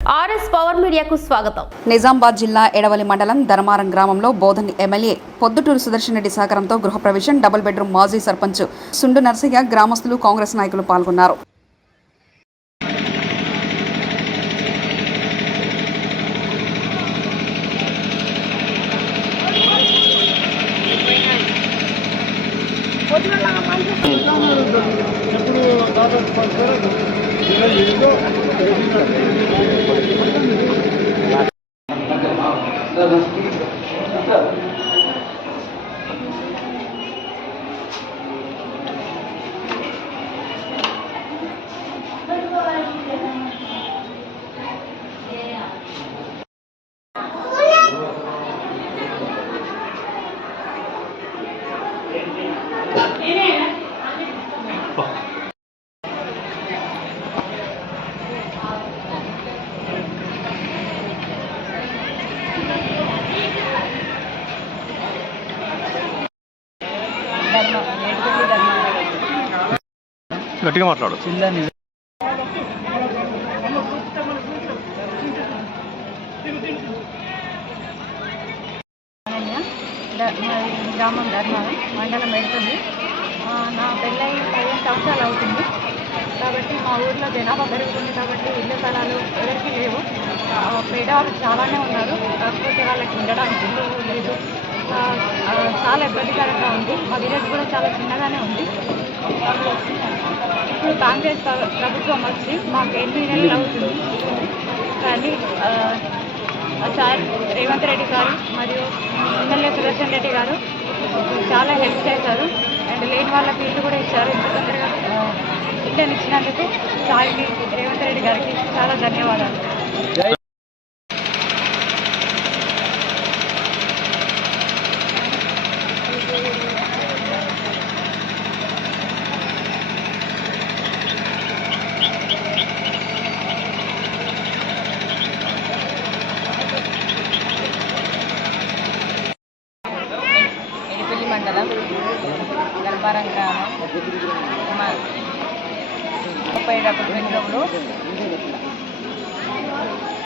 RS power మీడియాకు స్వాగతం. నిజామాబాద్ జిల్లా ఎడవలి మండలం ధర్మారం గ్రామంలో బోధన్ ఎమ్మెల్యే పొద్దుటూరు సుదర్శన్ రెడ్డి సహకారంతో గృహప్రవేశం డబుల్ బెడ్రూమ్ మాజీ సర్పంచ్ సుండు నర్సయ్య గ్రామస్తులు కాంగ్రెస్ నాయకులు పాల్గొన్నారు. ఎప్పుడు Então, గట్టిగా మాట్లాడు. గ్రామం ధర్మారం మండలం వెళ్తుంది. ఆ, నా పెళ్ళై పదిహేను సంవత్సరాలు అవుతుంది. కాబట్టి మా ఊర్లో జనాభా పెరుగుతుంది కాబట్టి ఇల్లు స్థలాలు ఎవరికి లేవు. ఆ, పేదవాళ్ళు చాలానే ఉన్నారు. కాకపోతే వాళ్ళకి ఉండడానికి ఇల్లు లేదు. చాలా ఇబ్బందికరంగా ఉంది. మా విలేజ్ కూడా చాలా చిన్నగానే ఉంది. ఇప్పుడు కాంగ్రెస్ ప్ర- ప్రభుత్వం వచ్చి మాకు ఎనిమిది నెలలు అవుతుంది. కానీ సార్ రేవంత్ రెడ్డి గారు మరియు ఎమ్మెల్యే సుదర్శన్ రెడ్డి గారు చాలా హెల్ప్ చేశారు. అండ్ లేని వాళ్ళకి ఇల్లు కూడా ఇచ్చారు. ఇంత తొందరగా ఇల్లుని ఇచ్చినందుకు సార్కి రేవంత్ రెడ్డి గారికి చాలా ధన్యవాదాలు. మండలం గర్భారం గ్రామం మా ముప్పై డబుల్